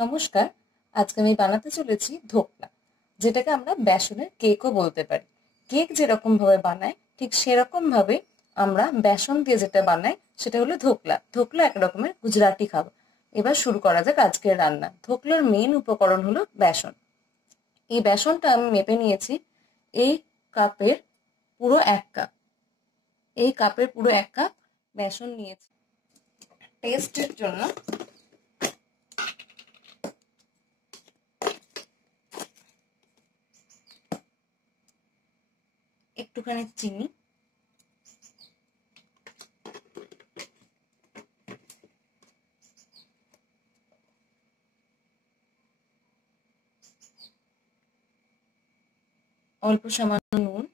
নমস্কার। আজকে আমি বানাতে চলেছি ধোকলা, যেটাকে আমরা বেসনের কেকও বলতে পারি। কেক যেরকম ভাবে বানায় ঠিক সেরকম ভাবে আমরা বেসন দিয়ে যেটা বানাই সেটা হলো ধোকলা। ধোকলা এক রকমের গুজরাটি খাবার। এবার শুরু করা যাক আজকের রান্না। ধোকলার মেইন উপকরণ হলো বেসন। এই বেসনটা আমি মেপে নিয়েছি এই কাপের পুরো 1 কাপ। এই কাপের পুরো 1 কাপ বেসন নিয়েছি। টেস্টের জন্য একটুখানি চিনি, অল্প সামান্য নুন,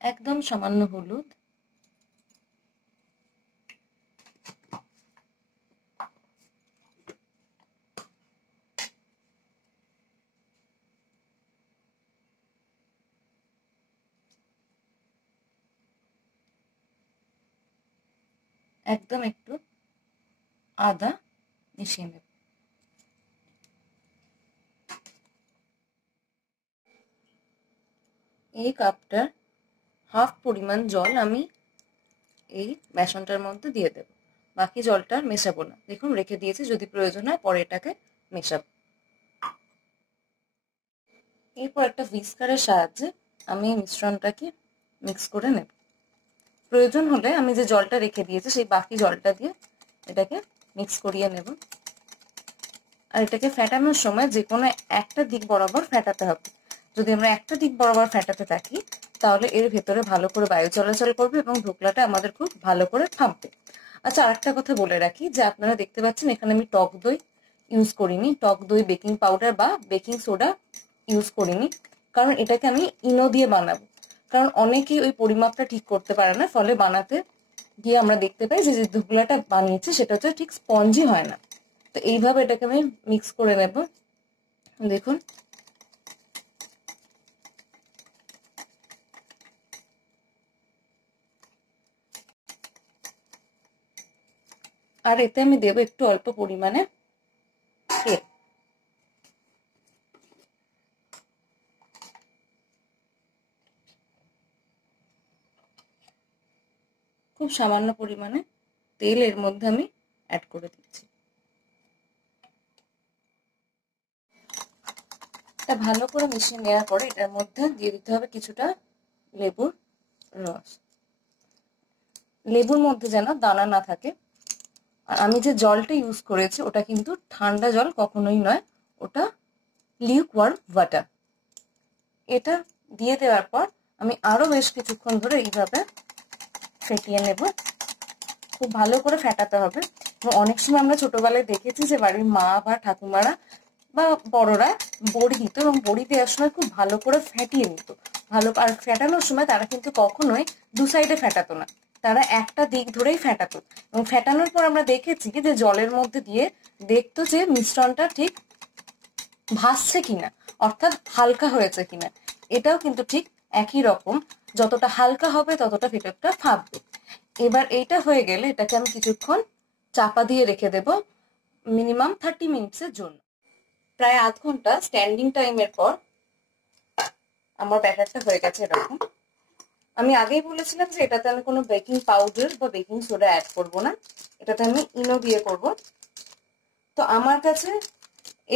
একদম সামান্য হলুদ, একদম একটু আদা মিশিয়ে নেব। এই কাপটার হাফ পরিমাণ জল আমি এই বেসনটার মধ্যে দিয়ে দেব। বাকি জলটা মেশাবো না, দেখুন রেখে দিয়েছি, যদি প্রয়োজন হয় পরে এটাকে মেশাবো। এরপর একটা হুইস্কারের সাহায্যে আমি এই মিশ্রণটাকে মিক্স করে নেব। প্রয়োজন হলে আমি যে জলটা রেখে দিয়েছি সেই বাকি জলটা দিয়ে এটাকে মিক্স করিয়ে নেব। আর এটাকে ফেটানোর সময় যে কোনো একটা দিক বরাবর ফেটাতে হবে। যদি আমরা একটা দিক বরাবর ফেটাতে থাকি তাহলে এর ভেতরে ভালো করে বায়ু চলাচল করবে এবং ধোকলাটা আমাদের খুব ভালো করে থামবে। আচ্ছা, আরেকটা কথা বলে রাখি যে আপনারা দেখতে পাচ্ছেন এখানে আমি টক দই ইউজ করিনি। টক দই, বেকিং পাউডার বা বেকিং সোডা ইউজ করিনি, কারণ এটাকে আমি ইনো দিয়ে বানাবো। কারণ অনেকেই ওই পরিমাপটা ঠিক করতে পারে না, ফলে বানাতে গিয়ে আমরা দেখতে পাই যে যে ধোকলাটা বানিয়েছে সেটা হচ্ছে ঠিক স্পঞ্জি হয় না। তো এইভাবে এটাকে আমি মিক্স করে নেব। দেখুন আর এতে আমি দেব একটু অল্প পরিমাণে তেল। খুব সামান্য পরিমাণে তেল এর মধ্যে আমি অ্যাড করে দিচ্ছি। এটা ভালো করে মিশিয়ে নেওয়ার পরে এটার মধ্যে দিয়ে দিতে হবে কিছুটা লেবুর রস। লেবুর মধ্যে যেন দানা না থাকে। আর আমি যে জলটা ইউজ করেছি ওটা কিন্তু ঠান্ডা জল কখনোই নয়, ওটা লিউকওয়ার্ম ওয়াটার। এটা দিয়ে দেওয়ার পর আমি আরো বেশ কিছুক্ষণ ধরে এইভাবে ফেটিয়ে নেব। খুব ভালো করে ফেটাতে হবে। অনেক সময় আমরা ছোটবেলায় দেখেছি যে বাড়ির মা বা ঠাকুমারা বা বড়রা বড়ি দিত এবং বড়ি দেওয়ার সময় খুব ভালো করে ফেটিয়ে নিত। ভালো আর ফেটানোর সময় তারা কিন্তু কখনোই দু সাইডে ফেটাতো না, তারা একটা দিক ধরেই ফেটাতো। এবং ফেটানোর পর আমরা দেখেছি যে জলের মধ্যে দিয়ে দেখতো যে মিশ্রণটা ঠিক ভাসছে কিনা, অর্থাৎ হালকা হয়েছে কিনা। এটাও কিন্তু ঠিক একই রকম, যতটা হালকা হবে ততটা ভেতরটা ফাঁপবে। এবার এইটা হয়ে গেলে এটাকে আমি কিছুক্ষণ চাপা দিয়ে রেখে দেব, মিনিমাম 30 মিনিটসের জন্য। প্রায় আধ ঘন্টা স্ট্যান্ডিং টাইমের পর আমার ব্যাটারটা হয়ে গেছে এরকম। আমি আগেই বলেছিলাম যে এটাতে আমি কোনো বেকিং পাউডার বা বেকিং সোডা অ্যাড করব না, এটাতে আমি ইনো দিয়ে করব। তো আমার কাছে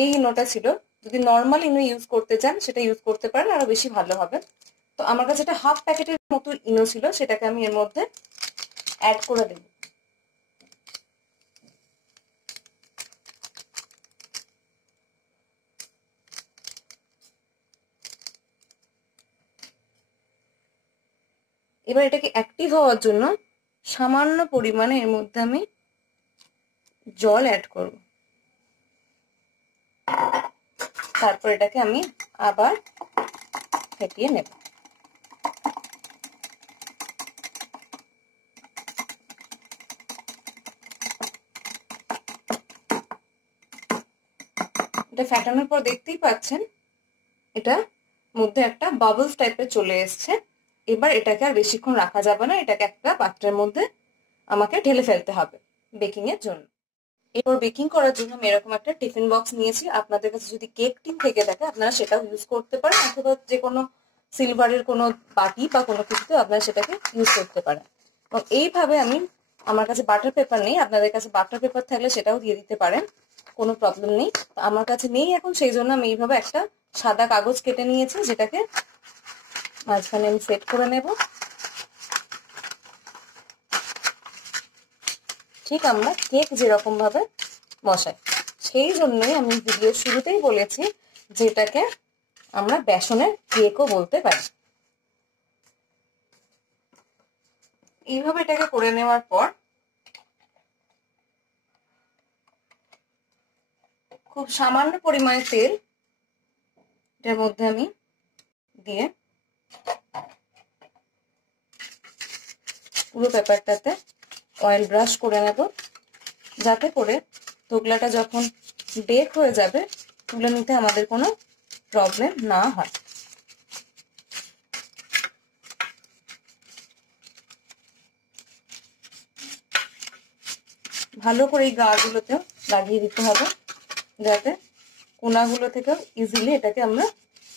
এই ইনোটা ছিল, যদি নর্মাল ইনো ইউজ করতে চান সেটা ইউজ করতে পারেন, আরো বেশি ভালো হবে। তো আমার কাছে এটা হাফ প্যাকেটের মতো ইনো ছিল, সেটাকে আমি এর মধ্যে অ্যাড করে দেব। এবার এটাকে অ্যাক্টিভ হওয়ার জন্য সামান্য পরিমাণে এর মধ্যে আমি জল অ্যাড করব। তারপর এটাকে আমি আবার ফেটিয়ে নেব। এটা ফেটানোর পর দেখতেই পাচ্ছেন এটা মধ্যে একটা বাবলস টাইপের চলে এসছে। এবার এটাকে আর বেশিক্ষণ রাখা যাবে না, এটাকে একটা পাত্রের মধ্যে আমাকে ঢেলে ফেলতে হবে বেকিং এর জন্য। এরপর বেকিং করার জন্য আমি এরকম একটা টিফিন বক্স নিয়েছি। আপনাদের কাছে যদি কেক টিন থেকে থাকে আপনারা সেটাও ইউজ করতে পারেন, অথবা যে কোনো সিলভারের কোনো বাটি বা কোনো কিছুতে আপনারা সেটাকে ইউজ করতে পারেন। এবং এইভাবে আমি, আমার কাছে বাটার পেপার নেই, আপনাদের কাছে বাটার পেপার থাকলে সেটাও দিয়ে দিতে পারেন, কোনো প্রবলেম নেই। আমার কাছে নেই এখন, সেই জন্য আমি এইভাবে একটা সাদা কাগজ কেটে নিয়েছি, যেটাকে মাঝখানে আমি সেট করে নেব। ঠিক আমরা কেক যেরকম ভাবে বসাই, সেই জন্যই আমি ভিডিওর শুরুতেই বলেছি যেটাকে আমরা বেসনের কেকও বলতে পারি। এইভাবে এটাকে করে নেওয়ার পর খুব সামান্য পরিমাণে তেল এটার মধ্যে আমি দিয়ে পুরো পেপারটাতে অয়েল ব্রাশ করে নেব, যাতে করে ধোকলাটা যখন বেক হয়ে যাবে তুলে নিতে আমাদের কোনো প্রবলেম না হয়। ভালো করে এই গাগুলোতেও লাগিয়ে দিতে হবে, যাতে কোনাগুলো থেকেও ইজিলি এটাকে আমরা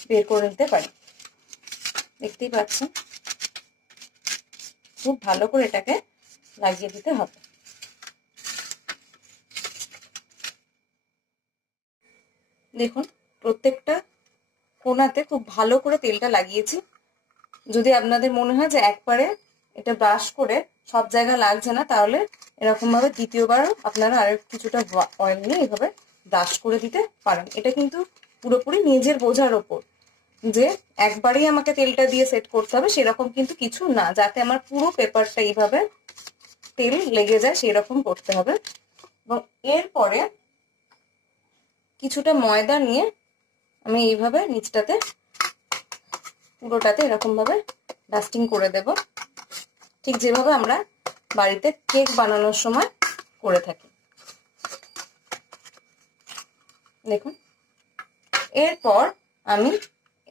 বের করে নিতে পারি। দেখতেই পাচ্ছেন খুব ভালো করে এটাকে লাগিয়ে দিতে হবে। দেখুন প্রত্যেকটা কোনাতে খুব ভালো করে তেলটা লাগিয়েছি। যদি আপনাদের মনে হয় যে একবারে এটা ব্রাশ করে সব জায়গা লাগছে না, তাহলে এরকম ভাবে দ্বিতীয়বার আপনারা আর কিছুটা অয়েল নিয়ে এইভাবে ব্রাশ করে দিতে পারেন। এটা কিন্তু পুরোপুরি নিজের বোঝার ওপর, যে একবারেই আমাকে তেলটা দিয়ে সেট করতে হবে সেরকম কিন্তু কিছু না, যাতে আমার পুরো পেপারটা এইভাবে তেল লেগে যায় সেরকম করতে হবে। এবং এরপরে কিছুটা ময়দা নিয়ে আমি এইভাবে নিচটাতে পুরোটাতে এরকম ভাবে ডাস্টিং করে দেব, ঠিক যেভাবে আমরা বাড়িতে কেক বানানোর সময় করে থাকি। দেখুন এরপর আমি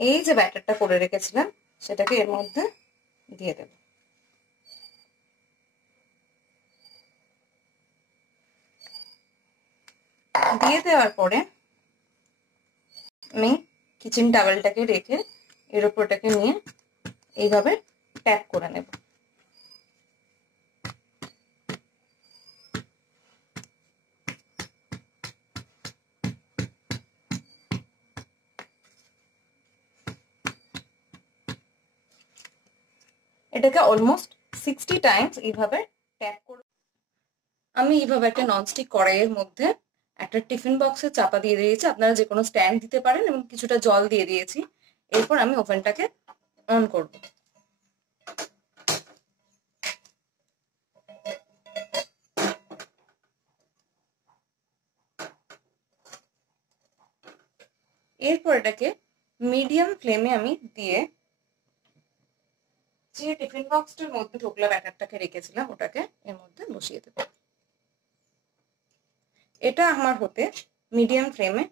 এই যে ব্যাটারটা করে রেখেছিলাম সেটাকে এর মধ্যে দিয়ে দেব। দিয়ে দেওয়ার পরে আমি কিচেন টাওয়েলটাকে রেখে এর উপরটাকে নিয়ে এইভাবে ট্যাপ করে নেব। এটাকে অলমোস্ট 60 টাইমস এইভাবে ট্যাপ করে আমি এইভাবে একটা ননস্টিক কড়াইয়ের মধ্যে একটা টিফিন বক্সে চাপা দিয়ে দিয়েছি। আপনারা যে কোনো স্ট্যান্ড দিতে পারেন এবং কিছুটা জল দিয়ে দিয়েছি। এরপর আমি ওভেনটাকে অন করব। এরপর এটাকে মিডিয়াম ফ্লেমে আমি দিয়ে যে টিফিন বক্সটার মধ্যে ঢোকলা ব্যাটারটাকে রেখেছিলাম ওটাকে এর মধ্যে বসিয়ে দেব। এটা আমার হতে মিডিয়াম ফ্লেমে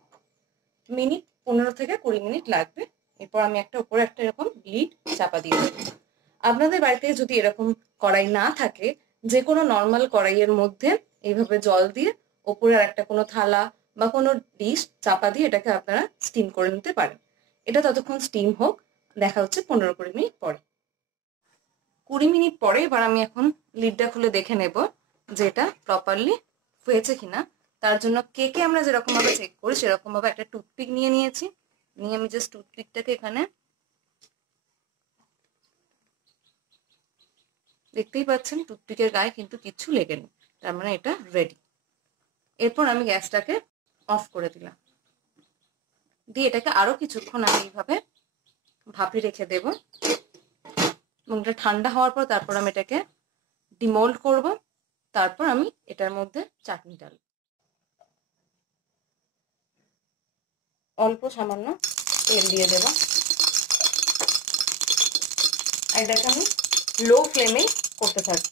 মিনিট 15 থেকে 20 মিনিট লাগবে। এরপর আমি একটা উপরে একটা এরকম লিড চাপা দিয়ে দেব। আপনাদের বাড়িতে যদি এরকম কড়াই না থাকে, যে কোনো নর্মাল কড়াইয়ের মধ্যে এইভাবে জল দিয়ে ওপরে আর একটা কোনো থালা বা কোনো ডিশ চাপা দিয়ে এটাকে আপনারা স্টিম করে নিতে পারেন। এটা ততক্ষণ স্টিম হোক, দেখা হচ্ছে 15-20 মিনিট পরে। 20 মিনিট পরে এবার আমি এখন লিডটা খুলে দেখে নেব যে এটা প্রপারলি হয়েছে কিনা। তার জন্য কেকে আমরা যেরকম ভাবে চেক করি সেরকম ভাবে একটা টুথপিক নিয়ে নিয়েছি। নিয়ে আমি জাস্ট টুথপিকটাকে এখানে, দেখতেই পাচ্ছেন টুথপিকের গায়ে কিন্তু কিচ্ছু লেগে নেই, তার মানে এটা রেডি। এরপর আমি গ্যাসটাকে অফ করে দিলাম, দিয়ে এটাকে আরো কিছুক্ষণ আমি এইভাবে ভাপে রেখে দেব। এবং এটা ঠান্ডা হওয়ার পর তারপর আমি এটাকে ডিমোল্ড করব। তারপর আমি এটার মধ্যে চাটনি ডালব। অল্প সামান্য তেল দিয়ে দেব, আর এটাকে আমি লো ফ্লেমে করতে থাকি।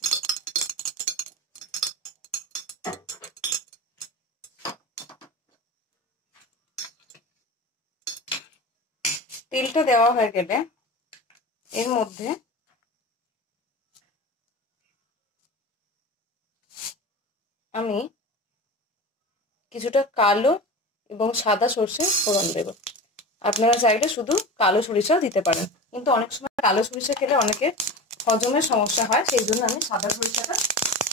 তেলটা দেওয়া হয়ে গেলে এর মধ্যে আমি কিছুটা কালো এবং সাদা সর্ষে ফোড়ন দেব। আপনারা চাইলে শুধু কালো সরিষাও দিতে পারেন, কিন্তু অনেক সময় কালো সরিষা খেলে অনেকের হজমের সমস্যা হয়, সেই জন্য আমি সাদা সরিষাটা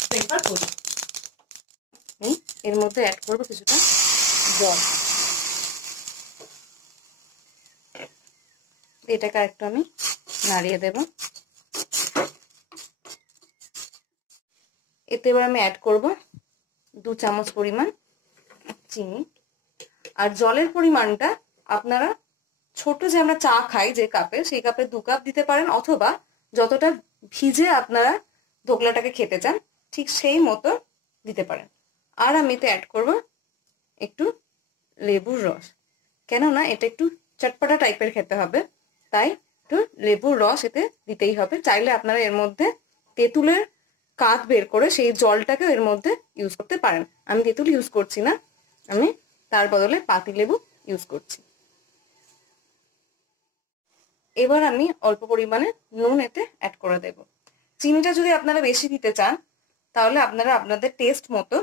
প্রেফার করি। এর মধ্যে অ্যাড করবো কিছুটা জল। এটাকে একটু আমি নাড়িয়ে দেব। এতে এবার আমি অ্যাড করব 2 চামচ পরিমাণ চিনি। আর জলের পরিমাণটা আপনারা ছোট যে আমরা চা খাই যে কাপে, সেই কাপে 2 কাপ দিতে পারেন, অথবা যতটা ভিজে আপনারা ধোকলাটাকে খেতে চান ঠিক সেই মতো দিতে পারেন। আর আমি এতে অ্যাড করব একটু লেবুর রস, কেননা এটা একটু চটপটা টাইপের খেতে হবে, তাই একটু লেবুর রস এতে দিতেই হবে। চাইলে আপনারা এর মধ্যে তেঁতুলের কাঠ বের করে সেই জলটাকে এর মধ্যে ইউজ করতে পারেন। আমি তেঁতুল ইউজ করছি না, আমি তার বদলে পাতিলেবু ইউজ করছি। এবার আমি অল্প পরিমাণে নুন এতে অ্যাড করে দেব। চিনিটা যদি আপনারা বেশি দিতে চান তাহলে আপনারা আপনাদের টেস্ট মতো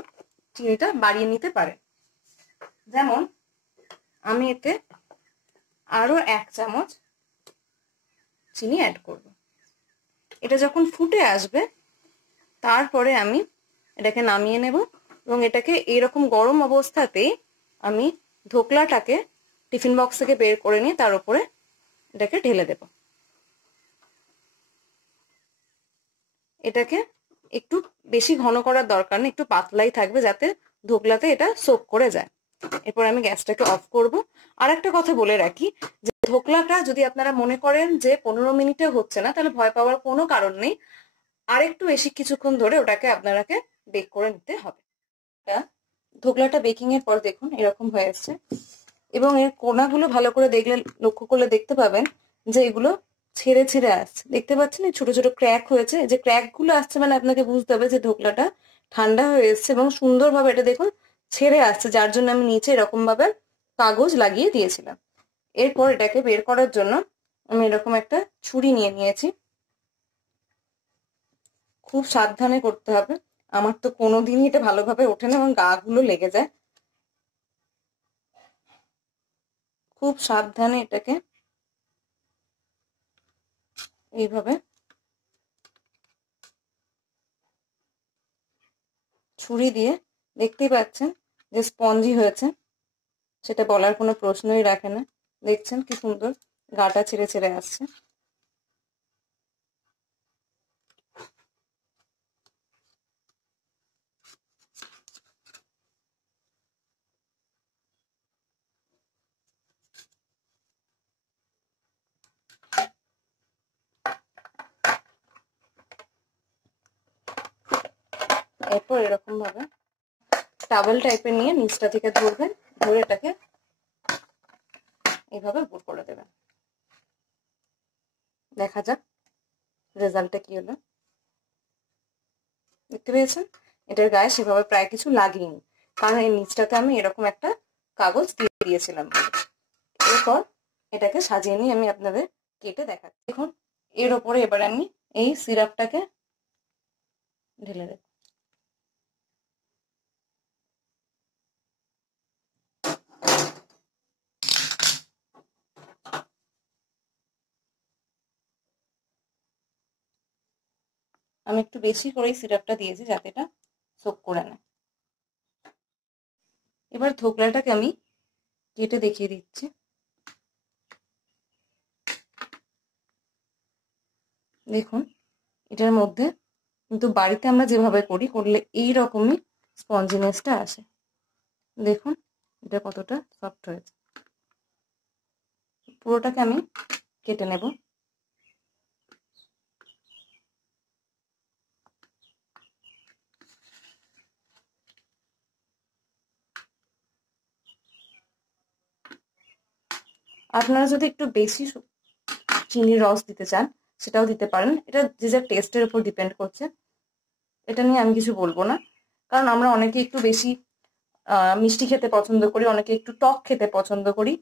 চিনিটা বাড়িয়ে নিতে পারেন। যেমন আমি এতে আরো 1 চামচ চিনি অ্যাড করব। এটা যখন ফুটে আসবে তারপরে আমি এটাকে নামিয়ে নেব এবং এটাকে এইরকম গরম অবস্থাতেই আমি ধোকলাটাকে টিফিন বক্স থেকে বের করে নিয়ে তার উপরে এটাকে ঢেলে দেব। এটাকে একটু বেশি ঘন করার দরকার নেই, একটু পাতলাই থাকবে যাতে ধোকলাতে এটা সোক করে যায়। এরপর আমি গ্যাসটাকে অফ করব। আর একটা কথা বলে রাখি যে ধোকলাটা যদি আপনারা মনে করেন যে 15 মিনিটে হচ্ছে না, তাহলে ভয় পাওয়ার কোনো কারণ নেই। আরেকটু বেশি কিছুক্ষণ ধরে ওটাকে আপনারাকে বেক করে নিতে হবে। ধোকলাটা বেকিং এর পর দেখুন এরকম হয়ে আসছে, এবং এর কোনাগুলো ভালো করে দেখলে লক্ষ্য করলে দেখতে পাবেন যে এগুলো ছেড়ে ছেড়ে আসছে। দেখতে পাচ্ছেন ছোট ছোট ক্র্যাক হয়েছে, যে ক্র্যাক গুলো আসছে মানে আপনাকে বুঝতে হবে যে ধোকলাটা ঠান্ডা হয়ে এসছে এবং সুন্দরভাবে এটা দেখুন ছেড়ে আসছে, যার জন্য আমি নিচে এরকম ভাবে কাগজ লাগিয়ে দিয়েছিলাম। এরপর এটাকে বের করার জন্য আমি এরকম একটা ছুরি নিয়ে নিয়েছি। খুব সাবধানে করতে হবে, আমার তো কোনোদিনই এটা ভালোভাবে ওঠে না এবং গা গুলো লেগে যায়। খুব সাবধানে এটাকে এইভাবে ছুরি দিয়ে, দেখতেই পাচ্ছেন যে স্পঞ্জি হয়েছে, সেটা বলার কোনো প্রশ্নই রাখে না। দেখছেন কি সুন্দর গাটা ছেড়ে ছেড়ে আসছে। এরপর এরকম ভাবে টাওয়েল টাইপের নিয়ে নিচটা থেকে ধরবেন, ধরে এটাকে এইভাবে গুড় করে দেবেন। দেখা যাক রেজাল্টটা কি হলো। দেখতে পেয়েছেন এটার গায়ে সেভাবে প্রায় কিছু লাগেনি, কারণ এই নিচটাতে আমি এরকম একটা কাগজ দিয়ে দিয়েছিলাম। এরপর এটাকে সাজিয়ে নিয়ে আমি আপনাদের কেটে দেখাচ্ছি। দেখুন এর ওপরে এবার আমি এই সিরাপটাকে ঢেলে দেব। আমি একটু বেশি করে সিরাপটা দিয়েছি যাতে এটা সোক করে নেয়। এবার ধোকলাটাকে আমি কেটে দেখিয়ে দিচ্ছি। দেখুন এটার মধ্যে কিন্তু বাড়িতে আমরা যেভাবে করি করলে এই রকমই স্পঞ্জিনেসটা আসে। দেখুন এটা কতটা সফট হয়েছে। পুরোটাকে আমি কেটে নেব। আপনারা যদি একটু বেশি চিনির রস দিতে চান সেটাও দিতে পারেন, এটা যে যার টেস্টের উপর ডিপেন্ড করছে। এটা নিয়ে আমি কিছু বলবো না, কারণ আমরা অনেকে একটু বেশি মিষ্টি খেতে পছন্দ করি, অনেকে একটু টক খেতে পছন্দ করি।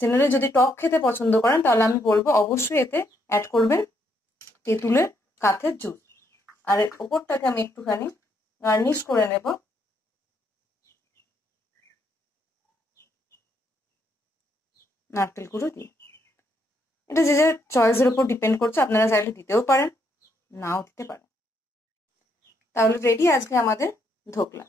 জেনারেলি যদি টক খেতে পছন্দ করেন তাহলে আমি বলবো অবশ্যই এতে অ্যাড করবেন তেঁতুলের কাঠের জুস। আর এর ওপরটাকে আমি একটুখানি গার্নিশ করে নেব নারকেল কুড়ো দিই। এটা যে যার চয়েসের উপর ডিপেন্ড করছে, আপনারা চাইলে দিতেও পারেন, নাও দিতে পারেন। তাহলে রেডি আজকে আমাদের ধোকলা।